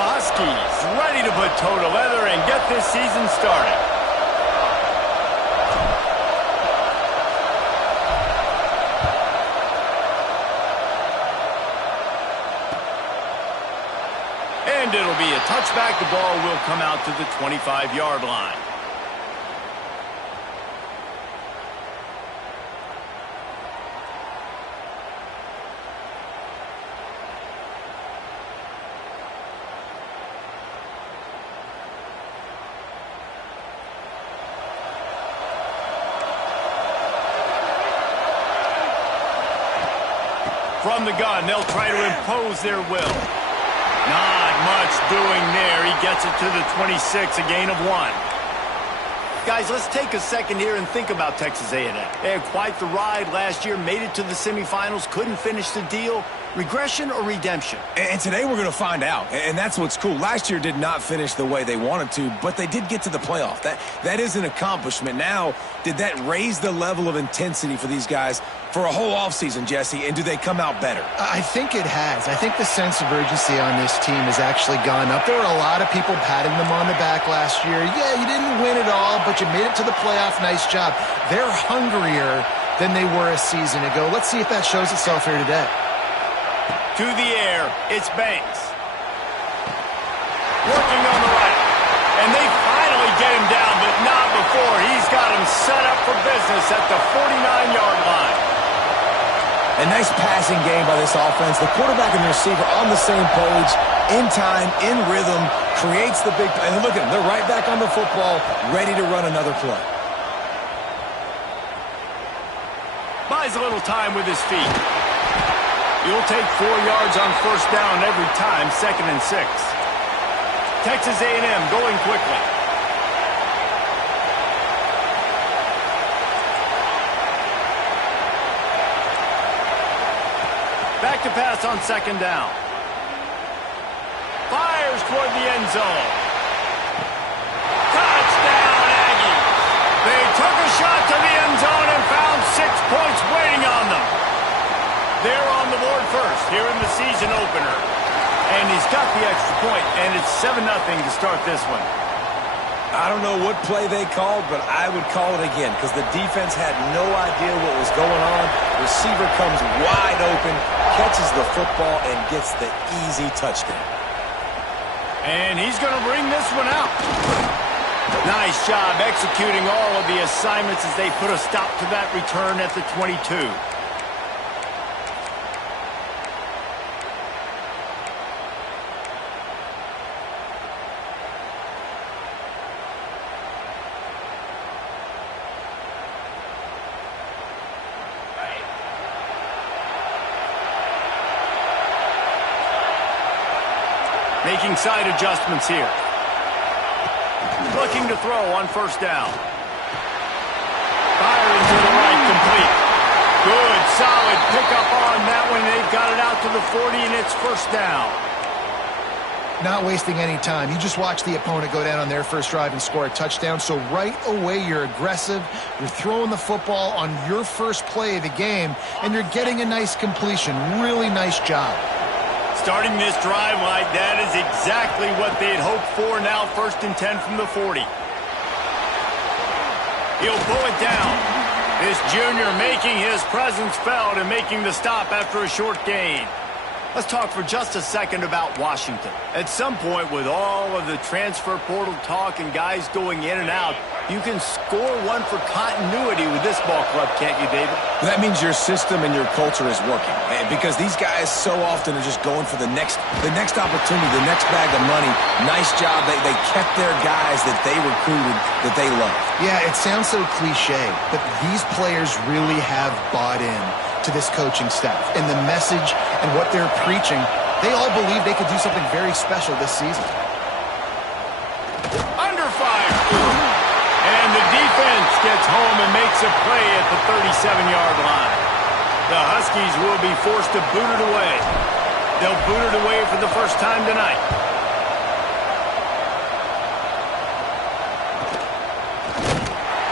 The Huskies ready to put toe to leather and get this season started. And it'll be a touchback. The ball will come out to the 25-yard line. From the gun, they'll try to impose their will. Not much doing there. He gets it to the 26, a gain of 1. Guys, let's take a second here and think about Texas A&M. They had quite the ride last year, made it to the semifinals, couldn't finish the deal. Regression or redemption? And today we're going to find out. And that's what's cool. Last year did not finish the way they wanted to, but they did get to the playoff. That is an accomplishment. Now, did that raise the level of intensity for these guys for a whole offseason, Jesse? And do they come out better? I think it has. I think the sense of urgency on this team has actually gone up. There were a lot of people patting them on the back last year. Yeah, you didn't win it all, but you made it to the playoff. Nice job. They're hungrier than they were a season ago. Let's see if that shows itself here today. To the air, it's Banks. Working on the right. And they finally get him down, but not before. He's got him set up for business at the 49-yard line. A nice passing game by this offense. The quarterback and the receiver on the same page, in time, in rhythm, creates the big play. And look at them. They're right back on the football, ready to run another play. Buys a little time with his feet. He'll take 4 yards on first down every time, 2nd and 6. Texas A&M going quickly. Back to pass on 2nd down. Fires toward the end zone. Touchdown, Aggies. They took a shot to the end zone and found 6 points waiting on them. They're on the board first here in the season opener. And he's got the extra point, and it's 7-0 to start this one. I don't know what play they called, but I would call it again because the defense had no idea what was going on. Receiver comes wide open, catches the football, and gets the easy touchdown. And he's going to bring this one out. Nice job executing all of the assignments as they put a stop to that return at the 22. Making side adjustments here. Looking to throw on first down. Firing to the right, complete. Good, solid pickup on that one. They've got it out to the 40, and it's first down. Not wasting any time. You just watch the opponent go down on their first drive and score a touchdown. So right away, you're aggressive. You're throwing the football on your first play of the game, and you're getting a nice completion. Really nice job. Starting this drive like that is exactly what they had hoped for. Now 1st and 10 from the 40. He'll pull it down. This junior making his presence felt and making the stop after a short gain. Let's talk for just a second about Washington. At some point, with all of the transfer portal talk and guys going in and out, you can score one for continuity with this ball club, can't you, David? That means your system and your culture is working. Because these guys so often are just going for the next opportunity, the next bag of money. Nice job. They kept their guys that they recruited, that they love. Yeah, it sounds so cliche, but these players really have bought in to this coaching staff and the message and what they're preaching. They all believe they could do something very special this season. Under fire. And the defense gets home and makes a play at the 37-yard line. The Huskies will be forced to boot it away. They'll boot it away for the first time tonight.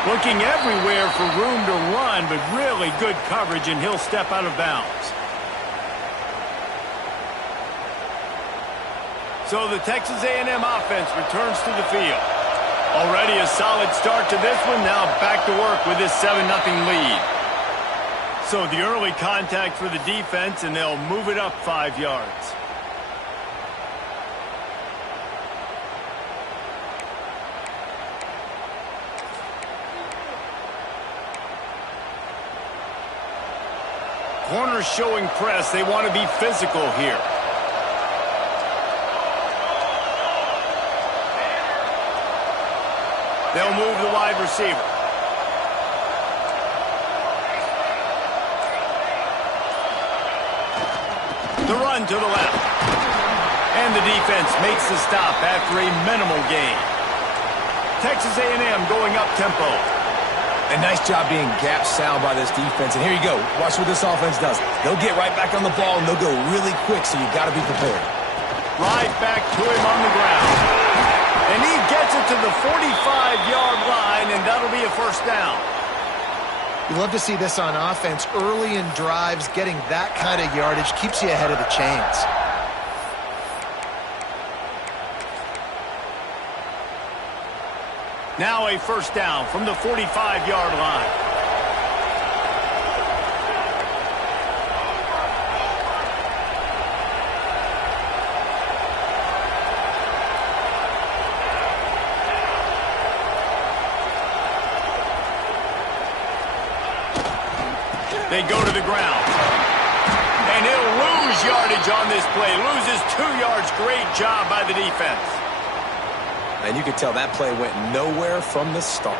Looking everywhere for room to run, but really good coverage, and he'll step out of bounds. So the Texas A&M offense returns to the field. Already a solid start to this one. Now back to work with this 7-0 lead. So the early contact for the defense, and they'll move it up 5 yards. Corners showing press. They want to be physical here. They'll move the wide receiver. The run to the left. And the defense makes the stop after a minimal gain. Texas A&M going up tempo. A nice job being gap sound by this defense. And here you go. Watch what this offense does. They'll get right back on the ball, and they'll go really quick, so you got to be prepared. Right back to him on the ground. And he gets it to the 45-yard line, and that'll be a first down. You love to see this on offense. Early in drives, getting that kind of yardage keeps you ahead of the chains. Now a first down from the 45-yard line. They go to the ground. And he'll lose yardage on this play. Loses 2 yards. Great job by the defense. And you could tell that play went nowhere from the start.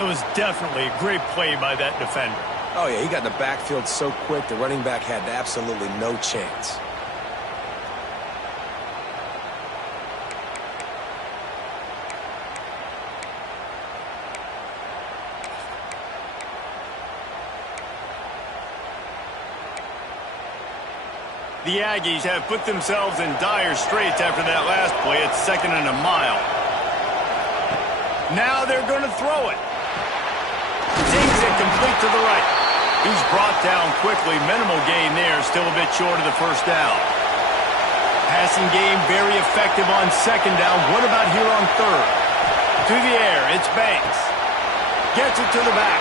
It was definitely a great play by that defender. Oh, yeah, he got in the backfield so quick, the running back had absolutely no chance. The Aggies have put themselves in dire straits after that last play. It's 2nd and a mile. Now they're going to throw it. Takes it complete to the right. He's brought down quickly. Minimal gain there. Still a bit short of the first down. Passing game very effective on 2nd down. What about here on 3rd? To the air. It's Banks. Gets it to the back.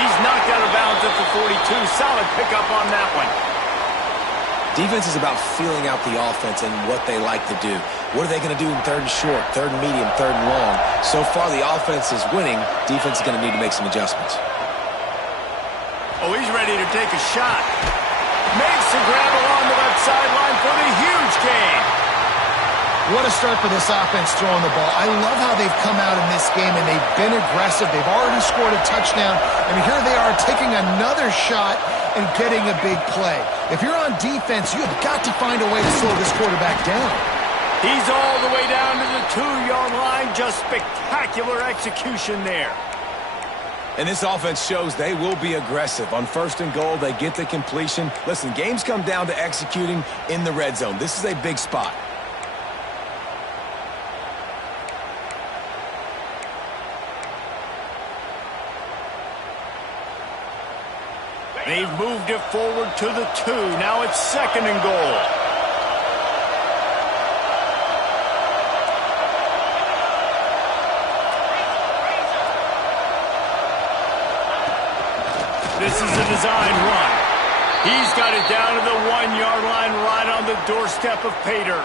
He's knocked out of bounds at the 42. Solid pickup on that one. Defense is about feeling out the offense and what they like to do. What are they going to do in 3rd and short, 3rd and medium, 3rd and long? So far, the offense is winning. Defense is going to need to make some adjustments. Oh, he's ready to take a shot. Makes the grab along the left sideline for the huge gain. What a start for this offense throwing the ball. I love how they've come out in this game, and they've been aggressive. They've already scored a touchdown, and here they are taking another shot and getting a big play. If you're on defense, you have got to find a way to slow this quarterback down. He's all the way down to the 2-yard line. Just spectacular execution there. And this offense shows they will be aggressive. On 1st and goal, they get the completion. Listen, games come down to executing in the red zone. This is a big spot. They've moved it forward to the 2. Now it's 2nd and goal. This is a design run. He's got it down to the 1-yard line right on the doorstep of Pater.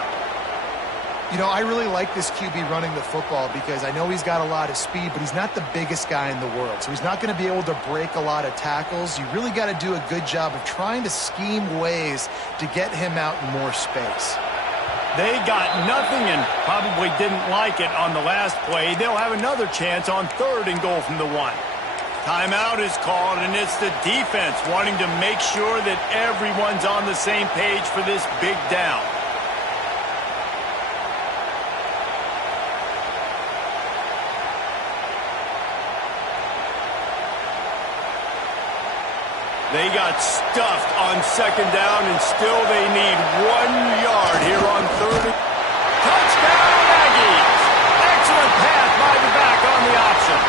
You know, I really like this QB running the football because I know he's got a lot of speed, but he's not the biggest guy in the world. So he's not going to be able to break a lot of tackles. You really got to do a good job of trying to scheme ways to get him out in more space. They got nothing and probably didn't like it on the last play. They'll have another chance on 3rd and goal from the 1. Timeout is called, and it's the defense wanting to make sure that everyone's on the same page for this big down. They got stuffed on 2nd down, and still they need 1 yard here on 3rd. Touchdown, Aggies! Excellent pass by the back on the option.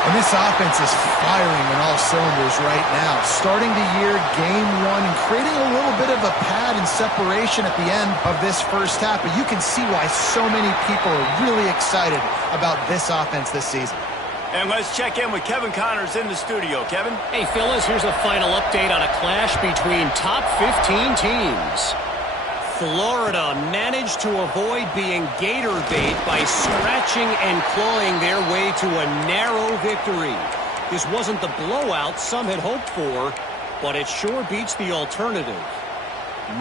And This offense is firing on all cylinders right now. Starting the year, game one, and creating a little bit of a pad and separation at the end of this first half. But you can see why so many people are really excited about this offense this season. And let's check in with Kevin Connors in the studio. Kevin? Hey, fellas, here's a final update on a clash between top 15 teams. Florida managed to avoid being gator bait by scratching and clawing their way to a narrow victory. This wasn't the blowout some had hoped for, but it sure beats the alternative.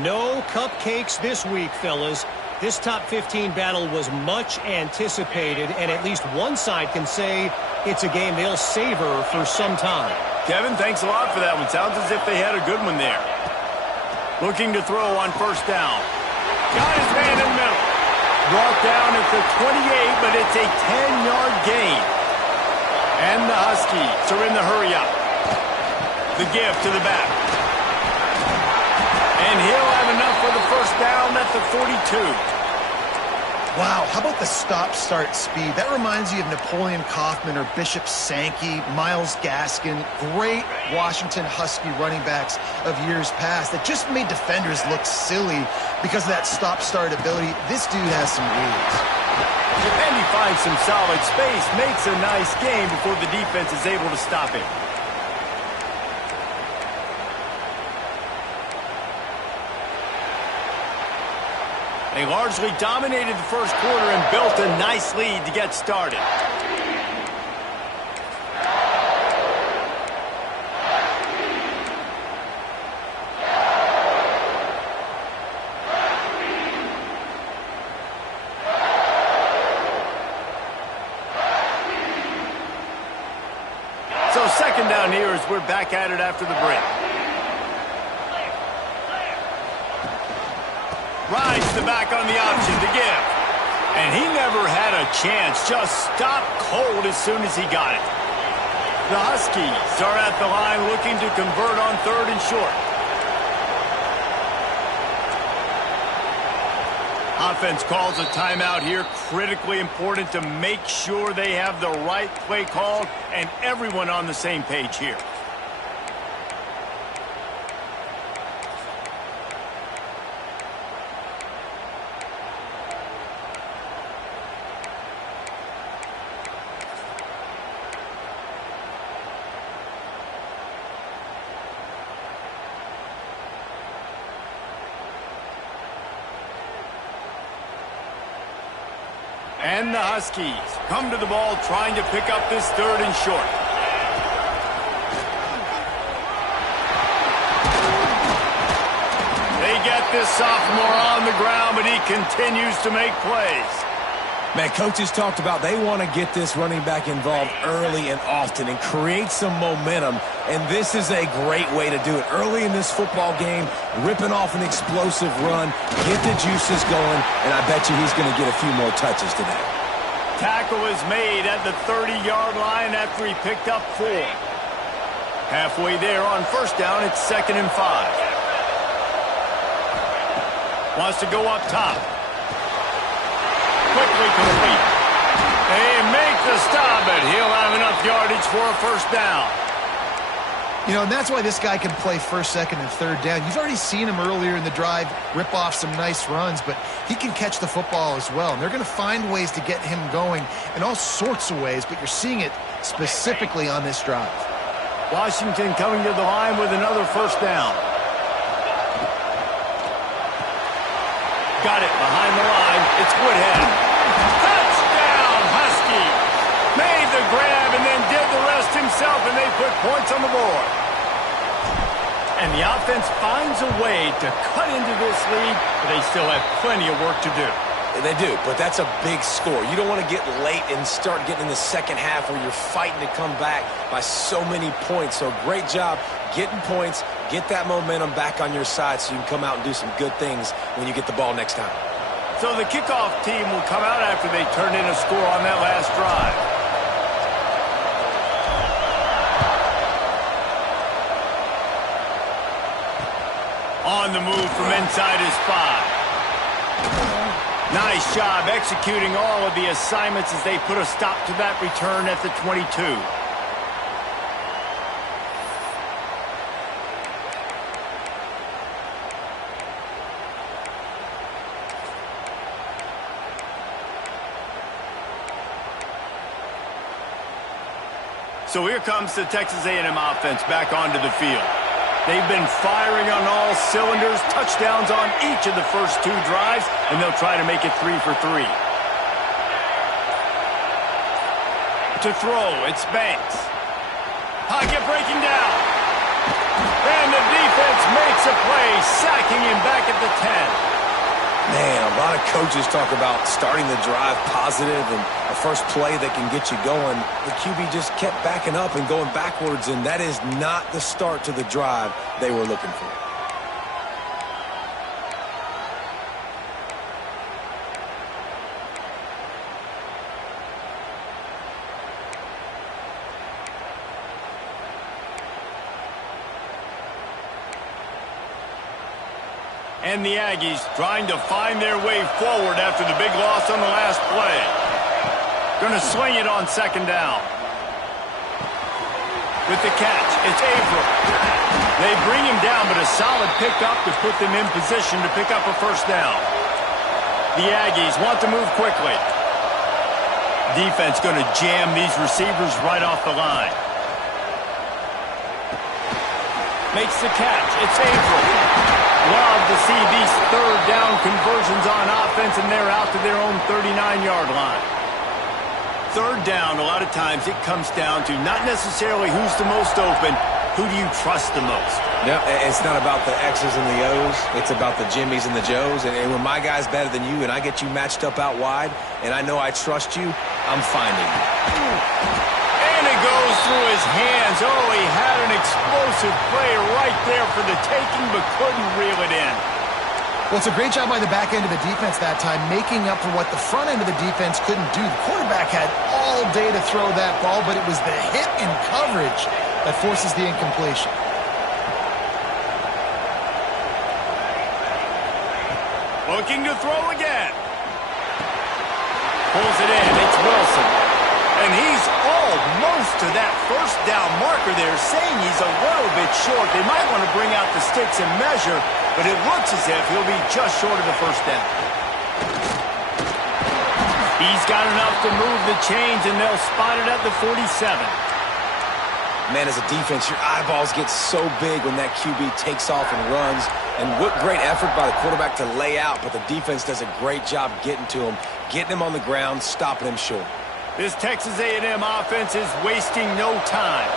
No cupcakes this week, fellas. This top 15 battle was much anticipated, and at least one side can say it's a game they'll savor for some time. Kevin, thanks a lot for that one. Sounds as if they had a good one there. Looking to throw on first down. Got his man in the middle. Brought down at the 28, but it's a 10-yard gain. And the Huskies are in the hurry up. The give to the back. And he'll have enough for the first down at the 42. Wow, how about the stop-start speed? That reminds you of Napoleon Kaufman or Bishop Sankey, Myles Gaskin, great Washington Husky running backs of years past that just made defenders look silly because of that stop-start ability. This dude has some reads. And he finds some solid space, makes a nice game before the defense is able to stop him. They largely dominated the first quarter and built a nice lead to get started. So second down here as we're back at it after the break. Rides the back on the option to give. And he never had a chance. Just stopped cold as soon as he got it. The Huskies are at the line looking to convert on third and short. Offense calls a timeout here. Critically important to make sure they have the right play called and everyone on the same page here. And the Huskies come to the ball trying to pick up this third and short. They get this sophomore on the ground, but he continues to make plays. Man, coaches talked about they want to get this running back involved early and often and create some momentum, and this is a great way to do it. Early in this football game, ripping off an explosive run, get the juices going, and I bet you he's going to get a few more touches today. Tackle is made at the 30-yard line after he picked up 4. Halfway there on first down, it's 2nd and 5. Wants to go up top. Quickly complete. They make the stop, but he'll have enough yardage for a first down. You know, and that's why this guy can play first, second, and third down. You've already seen him earlier in the drive rip off some nice runs, but he can catch the football as well. And they're going to find ways to get him going in all sorts of ways, but you're seeing it specifically on this drive. Washington coming to the line with another first down. Got it behind the line. It's Woodhead. Touchdown, Husky. Made the grab and then did the rest himself, and they put points on the board. And the offense finds a way to cut into this lead, but they still have plenty of work to do. They do, but that's a big score. You don't want to get late and start getting in the second half where you're fighting to come back by so many points. So great job getting points, get that momentum back on your side so you can come out and do some good things when you get the ball next time. So the kickoff team will come out after they turn in a score on that last drive. On the move from inside his 5. Nice job executing all of the assignments as they put a stop to that return at the 22. So here comes the Texas A&M offense back onto the field. They've been firing on all cylinders, touchdowns on each of the first 2 drives, and they'll try to make it 3 for 3. To throw, it's Banks. Pocket breaking down. And the defense makes a play, sacking him back at the 10. Man, a lot of coaches talk about starting the drive positive and a first play that can get you going. The QB just kept backing up and going backwards, and that is not the start to the drive they were looking for. And the Aggies trying to find their way forward after the big loss on the last play. Going to swing it on 2nd down. With the catch, it's Averill. They bring him down, but a solid pickup to put them in position to pick up a 1st down. The Aggies want to move quickly. Defense going to jam these receivers right off the line. Makes the catch. It's Averill. Love to see these 3rd down conversions on offense, and they're out to their own 39-yard line. 3rd down, a lot of times it comes down to not necessarily who's the most open, who do you trust the most? Yeah, it's not about the X's and the O's. It's about the Jimmies and the Joes. And when my guy's better than you and I get you matched up out wide and I know I trust you, I'm finding you. And it goes through his hands. Oh, he had an explosive play right there for the taking, but couldn't reel it in. Well, it's a great job by the back end of the defense that time, making up for what the front end of the defense couldn't do. The quarterback had all day to throw that ball, but it was the hit in coverage that forces the incompletion. Looking to throw again. Pulls it in. It's Wilson. And he's almost to that 1st down marker there, saying he's a little bit short. They might want to bring out the sticks and measure, but it looks as if he'll be just short of the 1st down. He's got enough to move the chains, and they'll spot it at the 47. Man, as a defense, your eyeballs get so big when that QB takes off and runs. And what great effort by the quarterback to lay out, but the defense does a great job getting to him, getting him on the ground, stopping him short. This Texas A&M offense is wasting no time.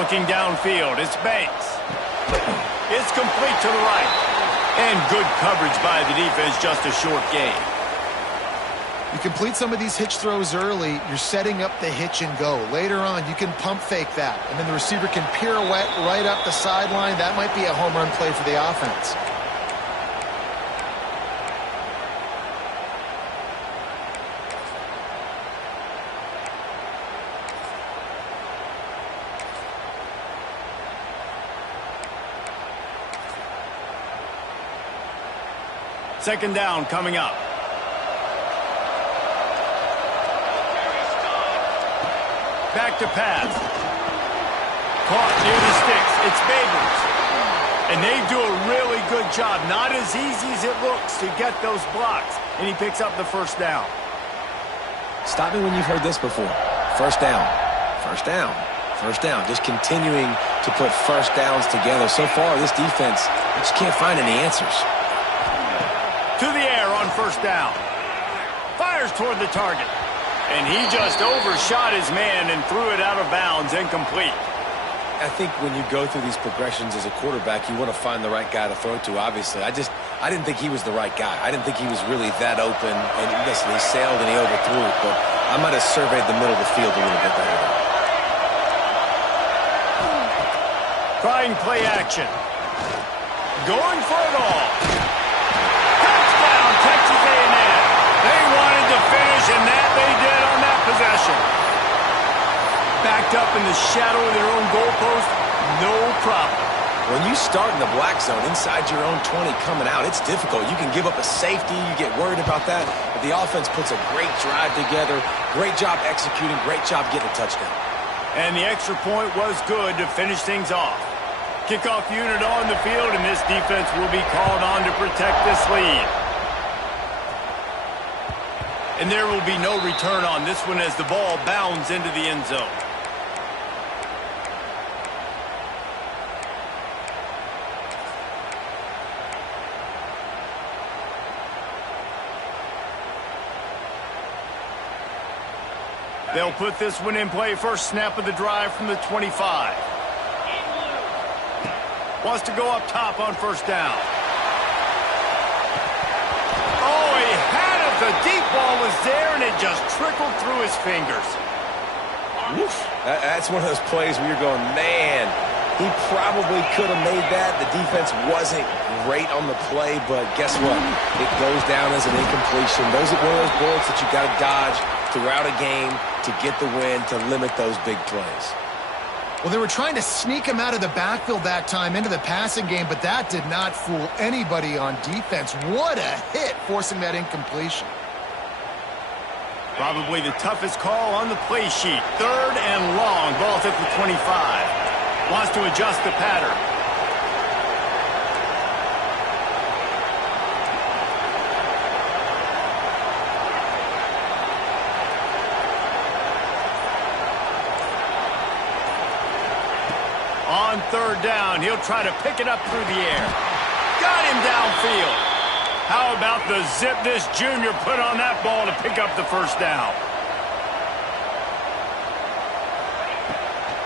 Looking downfield, it's Banks. It's complete to the right. And good coverage by the defense, just a short gain. You complete some of these hitch throws early, you're setting up the hitch and go. Later on, you can pump fake that, and then the receiver can pirouette right up the sideline. That might be a home run play for the offense. Second down coming up. Back to pass. Caught near the sticks. It's Babers. And they do a really good job. Not as easy as it looks to get those blocks. And he picks up the 1st down. Stop me when you've heard this before. 1st down. 1st down. 1st down. Just continuing to put 1st downs together. So far, this defense just can't find any answers. To the air on 1st down. Fires toward the target. And he just overshot his man and threw it out of bounds, incomplete. I think when you go through these progressions as a quarterback, you want to find the right guy to throw to, obviously. I didn't think he was the right guy. I didn't think he was really that open. And listen, he sailed and he overthrew it, but I might have surveyed the middle of the field a little bit better. Trying play action. Going for it all. Touchdown, Texas A&M. They wanted to finish, and that they did on that possession. Backed up in the shadow of their own goalpost, no problem. When you start in the black zone inside your own 20 coming out, it's difficult. You can give up a safety. You get worried about that. But the offense puts a great drive together. Great job executing. Great job getting a touchdown. And the extra point was good to finish things off. Kickoff unit on the field, and this defense will be called on to protect this lead. And there will be no return on this one as the ball bounds into the end zone. They'll put this one in play. First snap of the drive from the 25. Wants to go up top on first down. Oh, he had it. The deep ball was there, and it just trickled through his fingers. Woof. That's one of those plays where you're going, man, he probably could have made that. The defense wasn't great on the play, but guess what? It goes down as an incompletion. Those are one of those bullets that you got to dodge throughout a game to get the win, to limit those big plays. Well, they were trying to sneak him out of the backfield that time into the passing game, but that did not fool anybody on defense. What a hit, forcing that incompletion. Probably the toughest call on the play sheet. Third and long. Ball's at the 25. Wants to adjust the pattern. On third down, he'll try to pick it up through the air. Got him downfield. How about the zip this junior put on that ball to pick up the first down?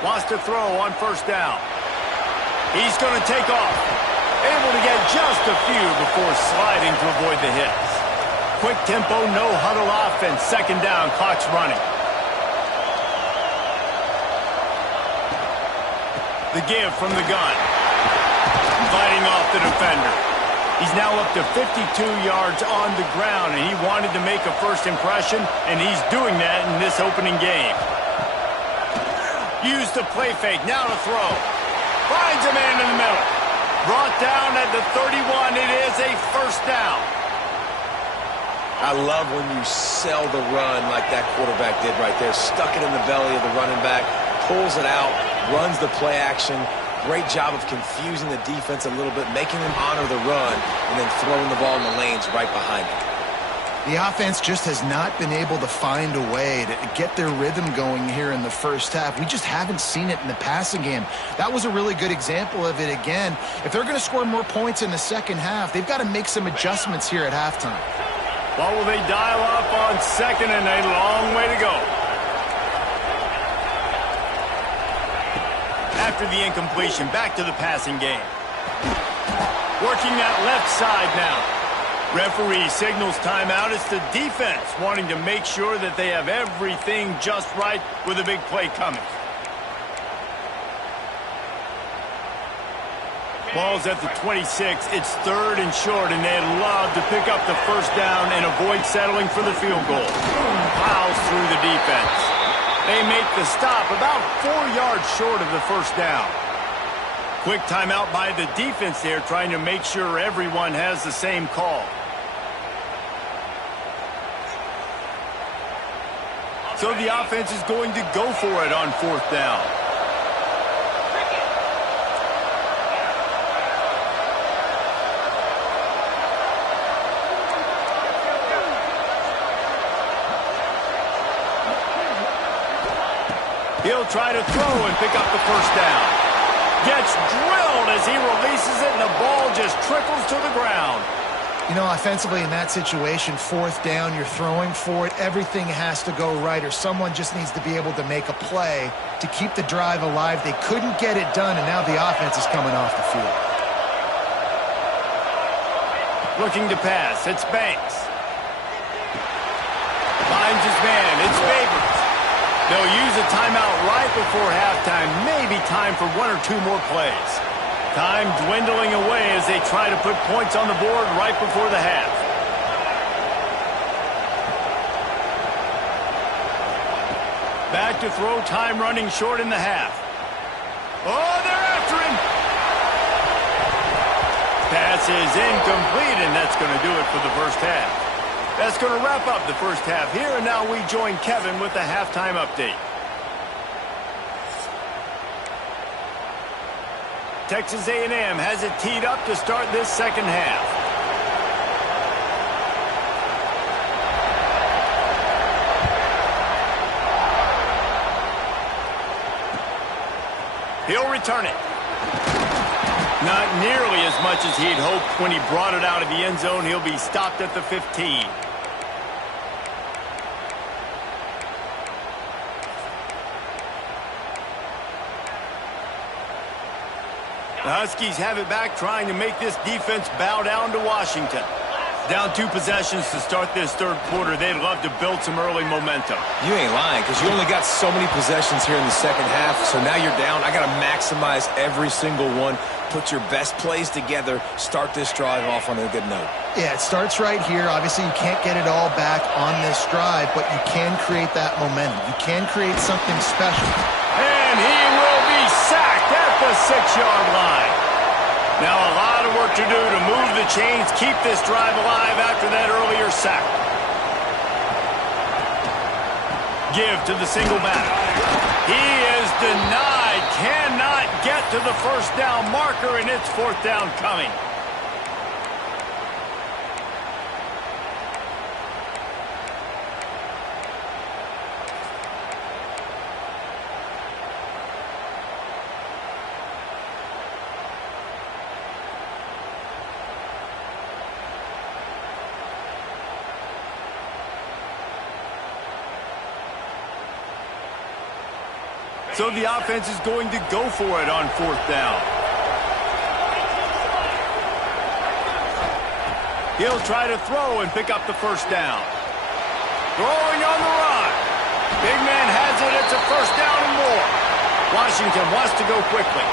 Wants to throw on first down. He's going to take off. Able to get just a few before sliding to avoid the hits. Quick tempo, no huddle offense. Second down, clock's running. The give from the gun. Fighting off the defender. He's now up to 52 yards on the ground, and he wanted to make a first impression, and he's doing that in this opening game. Use the play fake, now to throw. Finds a man in the middle. Brought down at the 31. It is a first down. I love when you sell the run like that quarterback did right there. Stuck it in the belly of the running back, pulls it out, runs the play action. Great job of confusing the defense a little bit, making them honor the run, and then throwing the ball in the lanes right behind them. The offense just has not been able to find a way to get their rhythm going here in the first half. We just haven't seen it in the passing game. That was a really good example of it again. If they're going to score more points in the second half, they've got to make some adjustments here at halftime. Well, will they dial up on second and a long way to go? After the incompletion, back to the passing game. Working that left side now. Referee signals timeout. It's the defense wanting to make sure that they have everything just right with a big play coming. Ball's at the 26. It's third and short, and they'd love to pick up the first down and avoid settling for the field goal. Plows through the defense. They make the stop about 4 yards short of the first down. Quick timeout by the defense there, trying to make sure everyone has the same call. So the offense is going to go for it on fourth down. He'll try to throw and pick up the first down. Gets drilled as he releases it, and the ball just trickles to the ground. You know, offensively in that situation, fourth down, you're throwing for it. Everything has to go right, or someone just needs to be able to make a play to keep the drive alive. They couldn't get it done, and now the offense is coming off the field. Looking to pass. It's Banks. Finds his man. It's Favors. They'll use a timeout right before halftime. Maybe time for one or two more plays. Time dwindling away as they try to put points on the board right before the half. Back to throw, time running short in the half. Oh, they're after him. Pass is incomplete, and that's going to do it for the first half. That's going to wrap up the first half here, and now we join Kevin with the halftime update. Texas A&M has it teed up to start this second half. He'll return it. Not nearly as much as he'd hoped when he brought it out of the end zone. He'll be stopped at the 15. The Huskies have it back, trying to make this defense bow down to Washington. Down 2 possessions to start this third quarter. They'd love to build some early momentum. You ain't lying, because you only got so many possessions here in the second half, so now you're down. I got to maximize every single one. Put your best plays together. Start this drive off on a good note. Yeah, it starts right here. Obviously, you can't get it all back on this drive, but you can create that momentum. You can create something special. And he will be sacked at the 6-yard line. Now a lot of work to do to move the chains, keep this drive alive after that earlier sack. Give to the single back. He is denied, cannot get to the first down marker, and it's 4th down coming. So the offense is going to go for it on 4th down. He'll try to throw and pick up the first down. Throwing on the run. Big man has it. It's a first down and more. Washington wants to go quickly.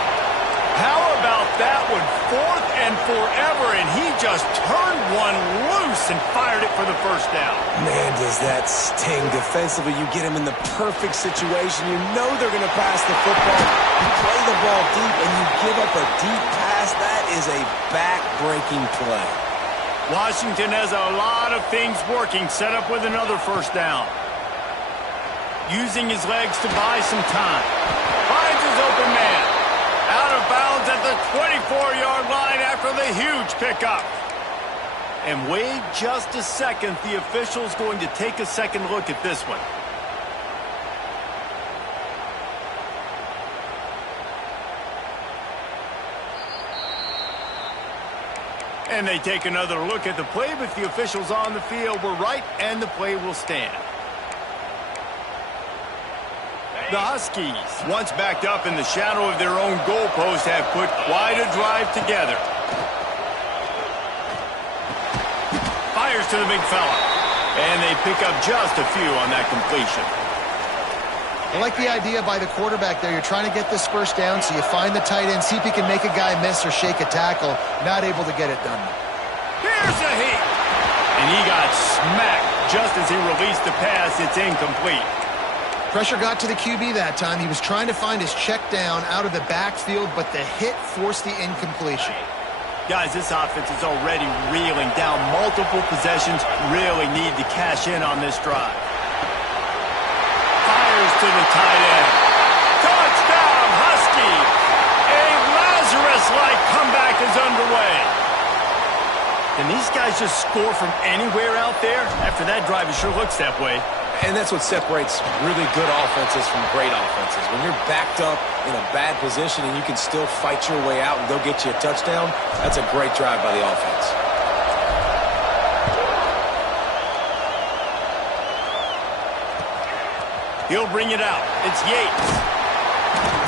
How about that one? 4th and forever, and he just turned one loose and fired it for the first down. Man, does that sting defensively. You get him in the perfect situation. You know they're going to pass the football. You play the ball deep, and you give up a deep pass. That is a back-breaking play. Washington has a lot of things working, set up with another first down. Using his legs to buy some time. Finds his open man. Out of bounds at the 24-yard line after the huge pickup. And wait just a second. The official's going to take a second look at this one. And they take another look at the play, but the officials on the field were right, and the play will stand. The Huskies, once backed up in the shadow of their own goalpost, have put quite a drive together. Fires to the big fella. And they pick up just a few on that completion. I like the idea by the quarterback there. You're trying to get this first down, so you find the tight end, see if he can make a guy miss or shake a tackle. Not able to get it done. Here's a hit. And he got smacked just as he released the pass. It's incomplete. Pressure got to the QB that time. He was trying to find his check down out of the backfield, but the hit forced the incompletion. Guys, this offense is already reeling down multiple possessions. Really need to cash in on this drive. Fires to the tight end. Touchdown, Huskies! A Lazarus-like comeback is underway. Can these guys just score from anywhere out there? After that drive, it sure looks that way. And that's what separates really good offenses from great offenses. When you're backed up in a bad position and you can still fight your way out and go get you a touchdown, that's a great drive by the offense. He'll bring it out. It's Yates.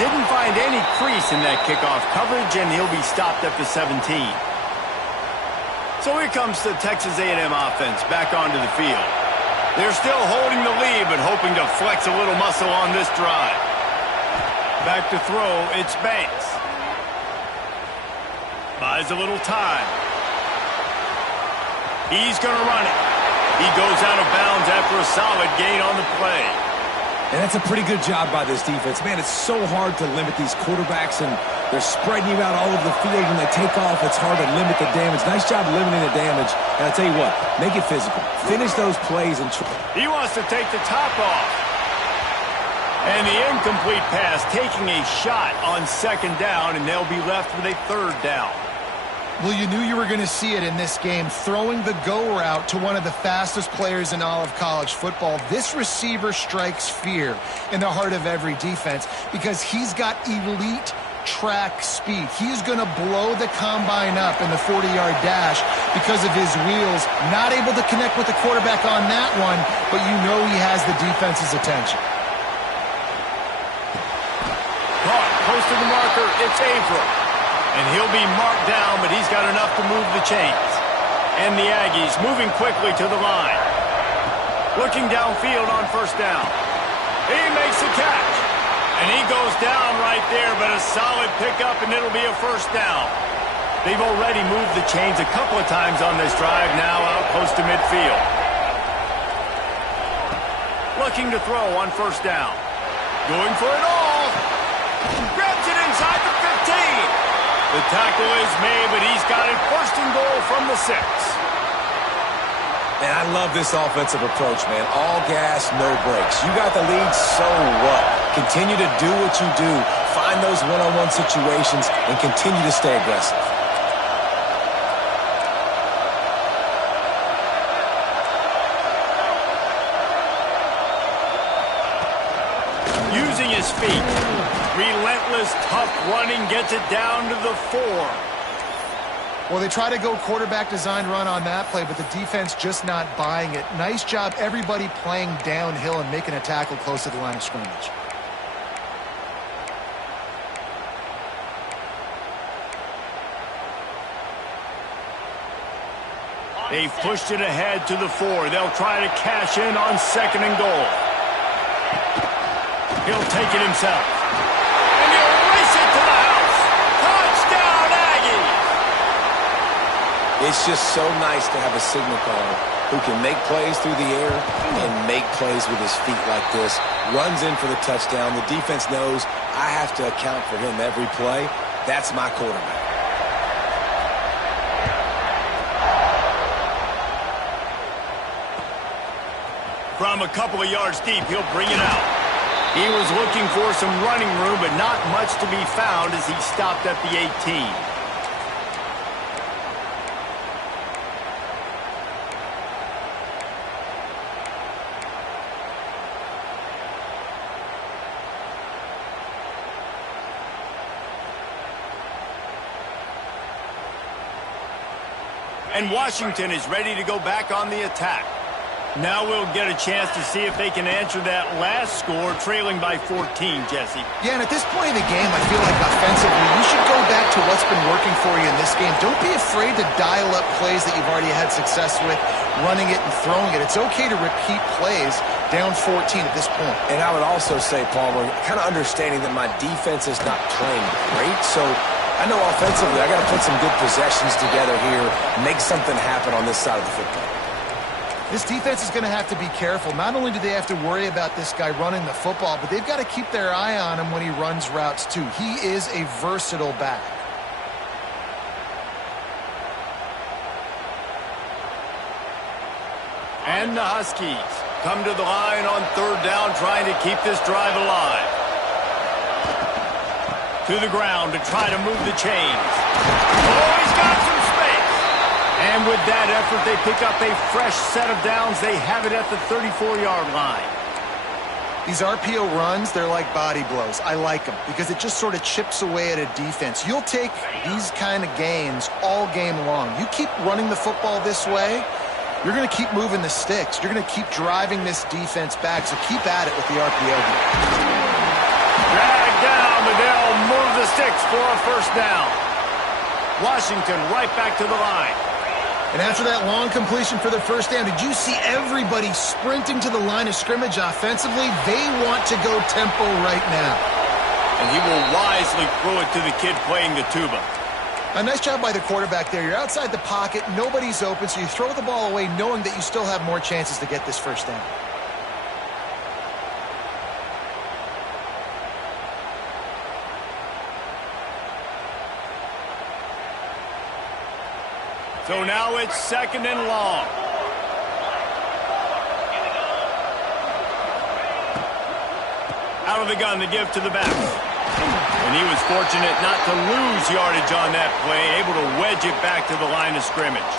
Didn't find any crease in that kickoff coverage, and he'll be stopped at the 17. So here comes the Texas A&M offense back onto the field. They're still holding the lead, but hoping to flex a little muscle on this drive. Back to throw, it's Banks. Buys a little time. He's going to run it. He goes out of bounds after a solid gain on the play. And that's a pretty good job by this defense. Man, it's so hard to limit these quarterbacks, and they're spreading you out all over the field. When they take off, it's hard to limit the damage. Nice job limiting the damage. And I'll tell you what, make it physical. Finish those plays. And he wants to take the top off. And the incomplete pass taking a shot on second down, and they'll be left with a third down. Well, you knew you were going to see it in this game, throwing the go route to one of the fastest players in all of college football. This receiver strikes fear in the heart of every defense because he's got elite track speed. He's going to blow the combine up in the 40-yard dash because of his wheels. Not able to connect with the quarterback on that one, but you know he has the defense's attention. Close to the marker, it's Averill. And he'll be marked down, but he's got enough to move the chains. And the Aggies moving quickly to the line. Looking downfield on first down. He makes the catch. And he goes down right there, but a solid pickup, and it'll be a first down. They've already moved the chains a couple of times on this drive, now out close to midfield. Looking to throw on first down. Going for it all. Grabs it inside the 15. The tackle is made, but he's got it first and goal from the 6. And I love this offensive approach, man. All gas, no brakes. You got the lead, so what? Continue to do what you do. Find those one-on-one situations and continue to stay aggressive. Using his feet. Relentless, tough running, gets it down to the 4. Well, they try to go quarterback design run on that play, but the defense just not buying it. Nice job, everybody playing downhill and making a tackle close to the line of scrimmage. They've pushed it ahead to the 4. They'll try to cash in on second and goal. He'll take it himself. And he'll race it to the house. Touchdown, Aggies! It's just so nice to have a signal caller who can make plays through the air and make plays with his feet like this. Runs in for the touchdown. The defense knows I have to account for him every play. That's my quarterback. From a couple of yards deep, he'll bring it out. He was looking for some running room, but not much to be found as he stopped at the 18. And Washington is ready to go back on the attack. Now we'll get a chance to see if they can answer that last score, trailing by 14, Jesse. Yeah, and at this point in the game, I feel like offensively, you should go back to what's been working for you in this game. Don't be afraid to dial up plays that you've already had success with, running it and throwing it. It's okay to repeat plays down 14 at this point. And I would also say, Palmer, kind of understanding that my defense is not playing great, so I know offensively I got to put some good possessions together here, make something happen on this side of the football. This defense is going to have to be careful. Not only do they have to worry about this guy running the football, but they've got to keep their eye on him when he runs routes too. He is a versatile back. And the Huskies come to the line on third down, trying to keep this drive alive. To the ground to try to move the chains. Oh, he's got some space. And with that effort, they pick up a fresh set of downs. They have it at the 34-yard line. These RPO runs, they're like body blows. I like them because it just sort of chips away at a defense. You'll take these kind of gains all game long. You keep running the football this way, you're going to keep moving the sticks. You're going to keep driving this defense back, so keep at it with the RPO game. Dragged down, but they'll move the sticks for a first down. Washington right back to the line. And after that long completion for the first down, did you see everybody sprinting to the line of scrimmage offensively? They want to go tempo right now. And he will wisely throw it to the kid playing the tuba. A nice job by the quarterback there. You're outside the pocket, nobody's open, so you throw the ball away knowing that you still have more chances to get this first down. So now it's second and long. Out of the gun, the give to the back. And he was fortunate not to lose yardage on that play, able to wedge it back to the line of scrimmage.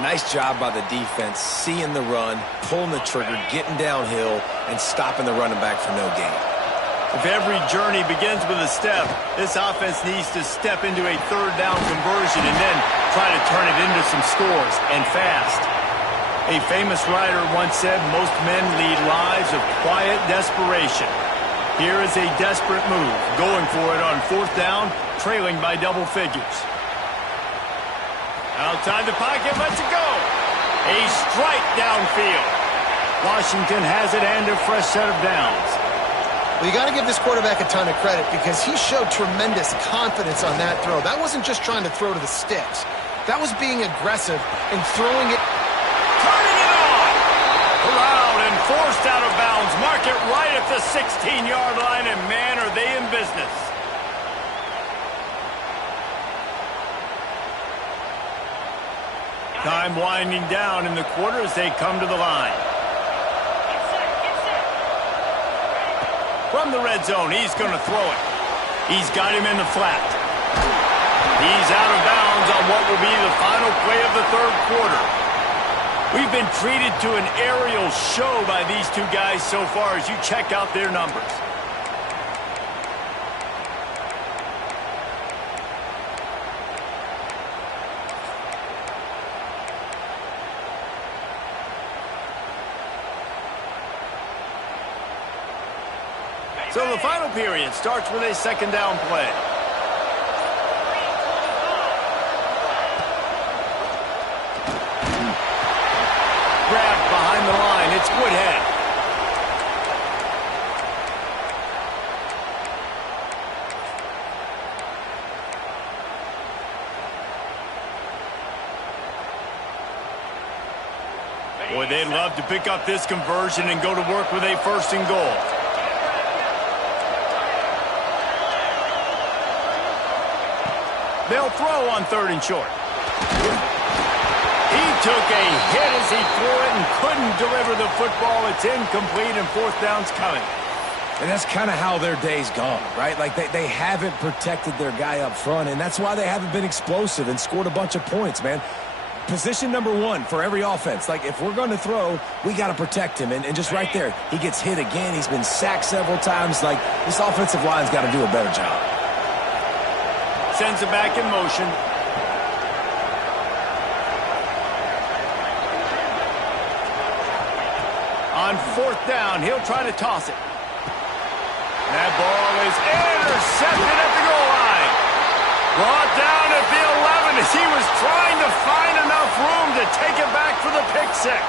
Nice job by the defense, seeing the run, pulling the trigger, getting downhill, and stopping the running back for no gain. If every journey begins with a step, this offense needs to step into a third down conversion and then try to turn it into some scores, and fast. A famous writer once said, most men lead lives of quiet desperation. Here is a desperate move, going for it on fourth down, trailing by double figures. Outside the pocket, lets it go. A strike downfield. Washington has it and a fresh set of downs. Well, you got to give this quarterback a ton of credit because he showed tremendous confidence on that throw. That wasn't just trying to throw to the sticks. That was being aggressive and throwing it. Turning it on. Around and forced out of bounds. Mark it right at the 16-yard line, and man, are they in business. Time winding down in the quarter as they come to the line. From the red zone, he's going to throw it. He's got him in the flat. He's out of bounds on what will be the final play of the third quarter. We've been treated to an aerial show by these two guys so far as you check out their numbers. So the final period starts with a second down play. Grabbed behind the line. It's Woodhead. Boy, they'd love to pick up this conversion and go to work with a first and goal. They'll throw on third and short. He took a hit as he threw it and couldn't deliver the football. It's incomplete and fourth down's coming. And that's kind of how their day's gone, right? Like they haven't protected their guy up front, and that's why they haven't been explosive and scored a bunch of points, man. Position number one for every offense. Like, if we're going to throw, we got to protect him. And just right there, he gets hit again. He's been sacked several times. Like, this offensive line's got to do a better job. Sends it back in motion. On fourth down, he'll try to toss it. That ball is intercepted at the goal line. Brought down at the 11 as he was trying to find enough room to take it back for the pick six.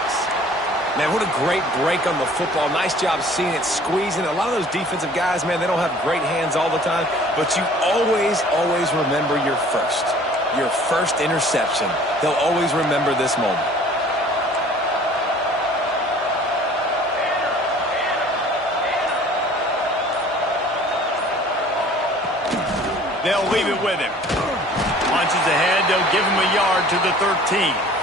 Man, what a great break on the football. Nice job seeing it, squeezing. A lot of those defensive guys, man, they don't have great hands all the time, but you always remember your first interception. They'll always remember this moment. They'll leave it with him. Punches ahead, they'll give him a yard to the 13.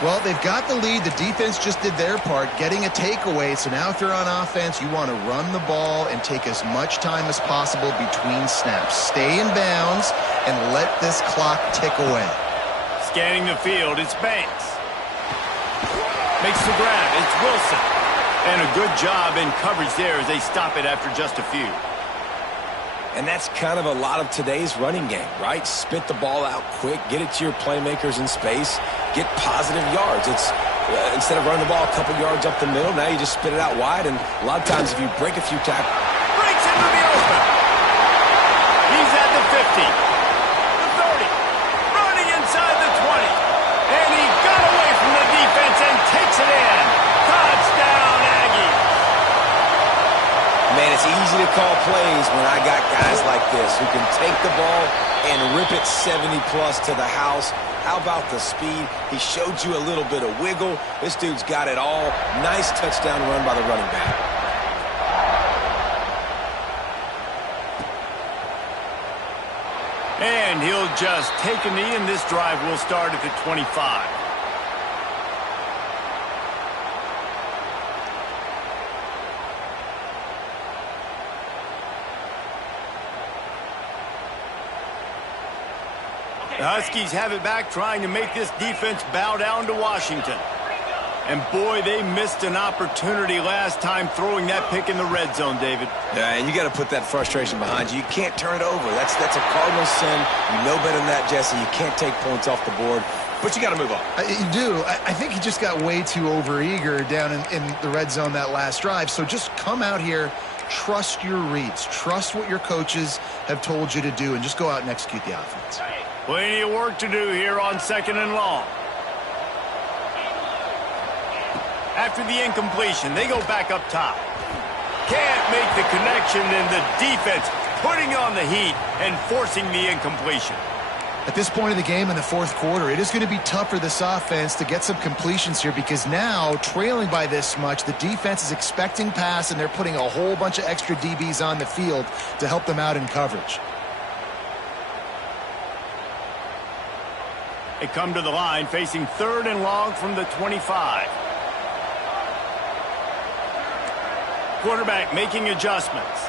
Well, they've got the lead. The defense just did their part, getting a takeaway. So now if you're on offense, you want to run the ball and take as much time as possible between snaps. Stay in bounds and let this clock tick away. Scanning the field, it's Banks. Makes the grab, it's Wilson. And a good job in coverage there as they stop it after just a few. And that's kind of a lot of today's running game, right? Spit the ball out quick, get it to your playmakers in space, get positive yards. It's instead of running the ball a couple yards up the middle, now you just spit it out wide, and a lot of times if you break a few tackles. Breaks into the open. He's at the 50, the 30, running inside the 20. And he got away from the defense and takes it in. Touchdown, Aggies. Man, it's easy to call plays when I got guys like this who can take the ball and rip it 70-plus to the house. How about the speed? He showed you a little bit of wiggle. This dude's got it all. Nice touchdown run by the running back. And he'll just take a knee, and this drive will start at the 25. The Huskies have it back, trying to make this defense bow down to Washington. And boy, they missed an opportunity last time throwing that pick in the red zone, David. Yeah, and you got to put that frustration behind you. You can't turn it over. That's a cardinal sin. You know better than that, Jesse. You can't take points off the board. But you got to move on. You do. I think he just got way too overeager down in the red zone that last drive. So just come out here, trust your reads, trust what your coaches have told you to do, and just go out and execute the offense. Plenty of work to do here on 2nd and long. After the incompletion, they go back up top. Can't make the connection, and the defense putting on the heat and forcing the incompletion. At this point of the game in the fourth quarter, it is going to be tough for this offense to get some completions here because now, trailing by this much, the defense is expecting pass, and they're putting a whole bunch of extra DBs on the field to help them out in coverage. They come to the line facing 3rd and long from the 25. Quarterback making adjustments.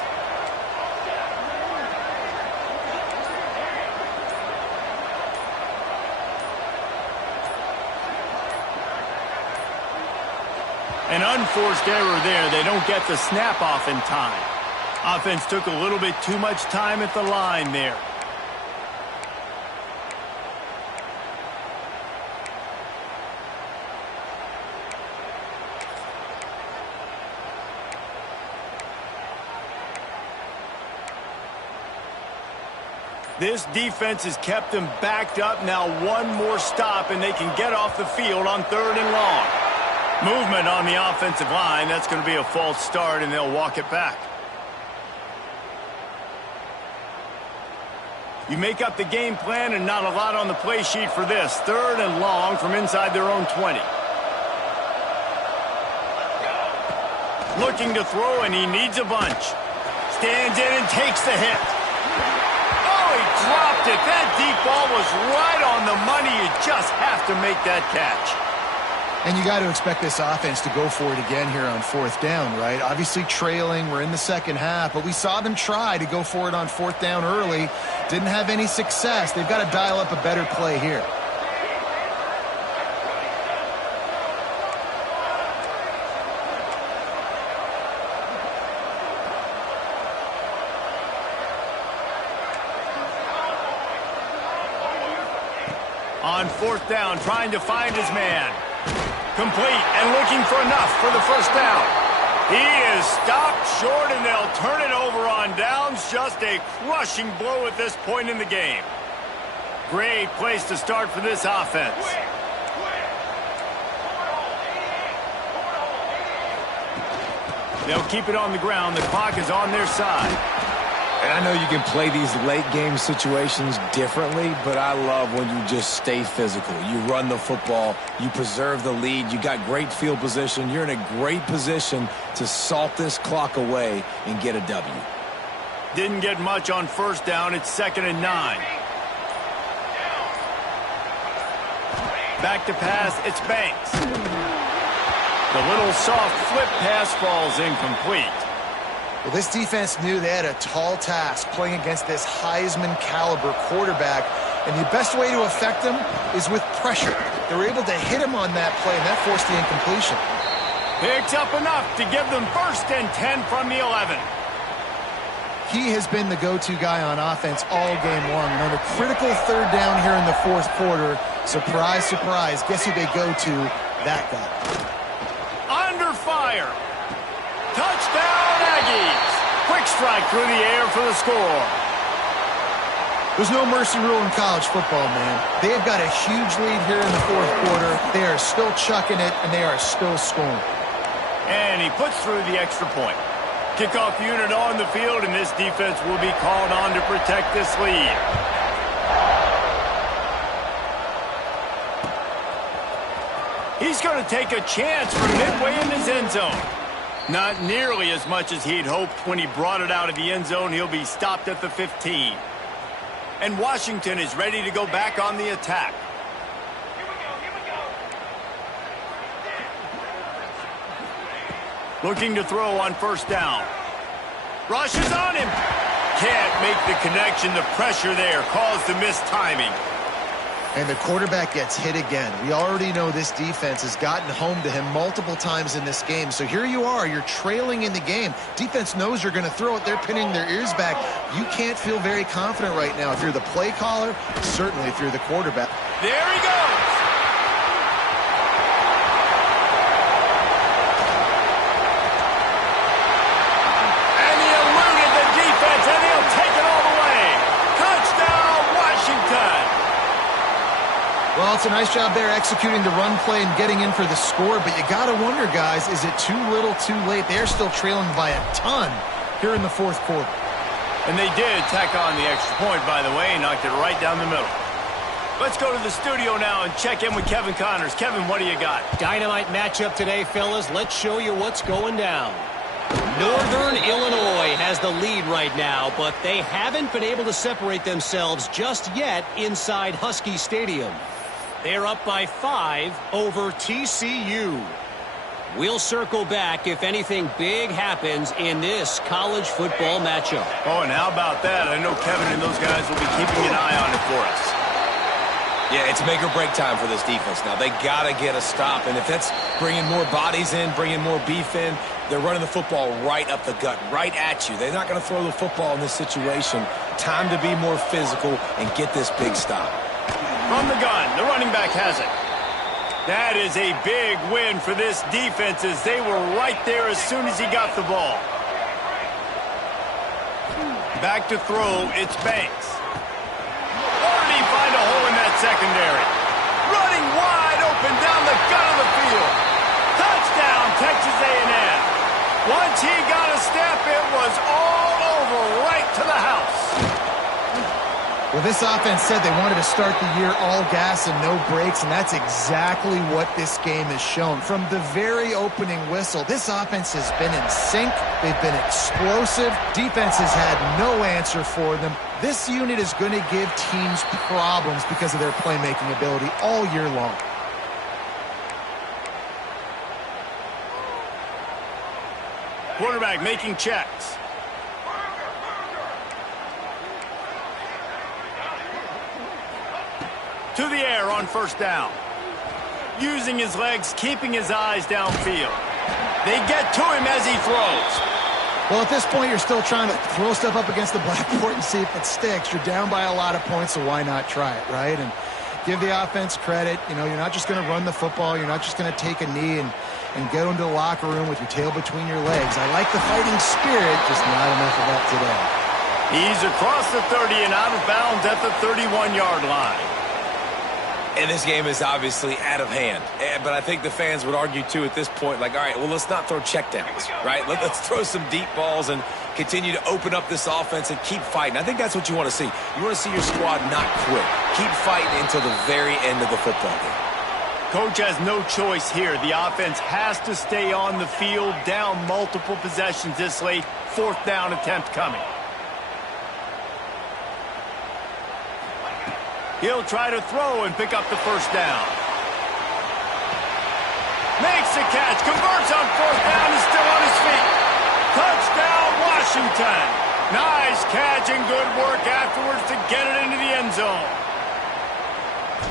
An unforced error there. They don't get the snap off in time. Offense took a little bit too much time at the line there. This defense has kept them backed up. Now one more stop, and they can get off the field on 3rd and long. Movement on the offensive line. That's going to be a false start, and they'll walk it back. You make up the game plan, and not a lot on the play sheet for this. 3rd and long from inside their own 20. Looking to throw, and he needs a bunch. Stands in and takes the hit. Oh, he dropped it. That deep ball was right on the money. You just have to make that catch. And you got to expect this offense to go for it again here on 4th down, right? Obviously trailing. We're in the second half, but we saw them try to go for it on 4th down early. Didn't have any success. They've got to dial up a better play here. On 4th down, trying to find his man. Complete and looking for enough for the first down. He is stopped short, and they'll turn it over on downs. Just a crushing blow at this point in the game. Great place to start for this offense. They'll keep it on the ground. The clock is on their side. And I know you can play these late-game situations differently, but I love when you just stay physical. You run the football. You preserve the lead. You got great field position. You're in a great position to salt this clock away and get a W. Didn't get much on 1st down. It's 2nd and 9. Back to pass. It's Banks. The little soft flip pass falls incomplete. Well, this defense knew they had a tall task playing against this Heisman-caliber quarterback, and the best way to affect him is with pressure. They were able to hit him on that play, and that forced the incompletion. Picks up enough to give them 1st and 10 from the 11. He has been the go-to guy on offense all game long. And on a critical 3rd down here in the 4th quarter, surprise, surprise, guess who they go to? That guy. Under fire. Touchdown, Aggies. Quick strike through the air for the score. There's no mercy rule in college football, man. They have got a huge lead here in the 4th quarter. They are still chucking it, and they are still scoring. And he puts through the extra point. Kickoff unit on the field, and this defense will be called on to protect this lead. He's going to take a chance from midway in his end zone. Not nearly as much as he'd hoped when he brought it out of the end zone. He'll be stopped at the 15. And Washington is ready to go back on the attack. Looking to throw on 1st down. Rushes on him. Can't make the connection. The pressure there caused the missed timing. And the quarterback gets hit again. We already know this defense has gotten home to him multiple times in this game. So here you are, you're trailing in the game. Defense knows you're going to throw it. They're pinning their ears back. You can't feel very confident right now if you're the play caller, certainly if you're the quarterback. There he goes. And he eluded the defense, and he'll take it all the way. Touchdown, Washington. Well, it's a nice job there executing the run play and getting in for the score, but you got to wonder, guys, is it too little too late? They're still trailing by a ton here in the fourth quarter. And they did tack on the extra point, by the way, and knocked it right down the middle. Let's go to the studio now and check in with Kevin Connors. Kevin, what do you got? Dynamite matchup today, fellas. Let's show you what's going down. Northern Illinois has the lead right now, but they haven't been able to separate themselves just yet inside Husky Stadium. They're up by 5 over TCU. We'll circle back if anything big happens in this college football matchup. Oh, and how about that? I know Kevin and those guys will be keeping an eye on it for us. Yeah, it's make or break time for this defense now. They got to get a stop, and if that's bringing more bodies in, bringing more beef in, they're running the football right up the gut, right at you. They're not going to throw the football in this situation. Time to be more physical and get this big stop. From the gun, the running back has it. That is a big win for this defense as they were right there as soon as he got the ball. Back to throw, it's Banks. Or did he find a hole in that secondary? Running wide open down the gut of the field. Touchdown, Texas A&M. Once he got a step, it was all over right to the house. Well, this offense said they wanted to start the year all gas and no brakes, and that's exactly what this game has shown. From the very opening whistle, this offense has been in sync. They've been explosive. Defense has had no answer for them. This unit is going to give teams problems because of their playmaking ability all year long. Quarterback making checks. To the air on first down. Using his legs, keeping his eyes downfield. They get to him as he throws. Well, at this point, you're still trying to throw stuff up against the blackboard and see if it sticks. You're down by a lot of points, so why not try it, right? And give the offense credit. You know, you're not just going to run the football. You're not just going to take a knee and go into the locker room with your tail between your legs. I like the fighting spirit, just not enough of that today. He's across the 30 and out of bounds at the 31-yard line. And this game is obviously out of hand. But I think the fans would argue, too, at this point, like, all right, well, let's not throw checkdowns, right? Let's throw some deep balls and continue to open up this offense and keep fighting. I think that's what you want to see. You want to see your squad not quit. Keep fighting until the very end of the football game. Coach has no choice here. The offense has to stay on the field, down multiple possessions this late. Fourth down attempt coming. He'll try to throw and pick up the first down. Makes the catch, converts on fourth down, is still on his feet. Touchdown, Washington. Nice catch and good work afterwards to get it into the end zone.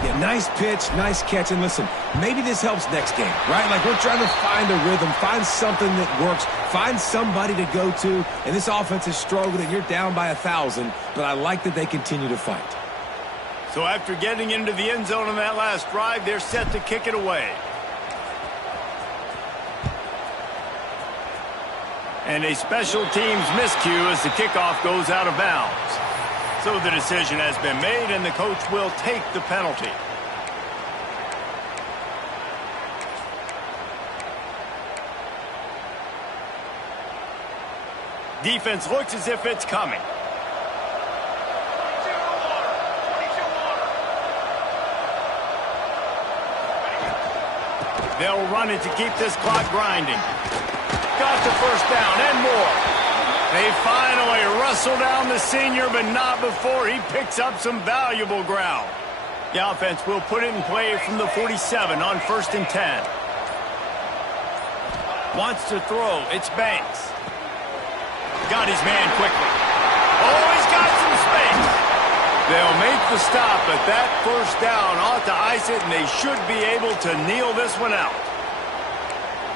Yeah, nice pitch, nice catch. And listen, maybe this helps next game, right? Like we're trying to find a rhythm, find something that works, find somebody to go to. And this offense is struggling. You're down by 1,000, but I like that they continue to fight. So after getting into the end zone on that last drive, they're set to kick it away. And a special teams miscue as the kickoff goes out of bounds. So the decision has been made, and the coach will take the penalty. Defense looks as if it's coming. They'll run it to keep this clock grinding. Got the first down and more. They finally wrestle down the senior, but not before he picks up some valuable ground. The offense will put it in play from the 47 on 1st and 10. Wants to throw. It's Banks. Got his man quickly. Oh, he's got some space. They'll make the stop, but that first down ought to ice it, and they should be able to kneel this one out.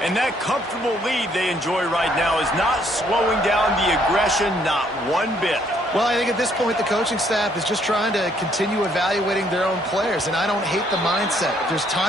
And that comfortable lead they enjoy right now is not slowing down the aggression, not one bit. Well, I think at this point the coaching staff is just trying to continue evaluating their own players, and I don't hate the mindset. There's time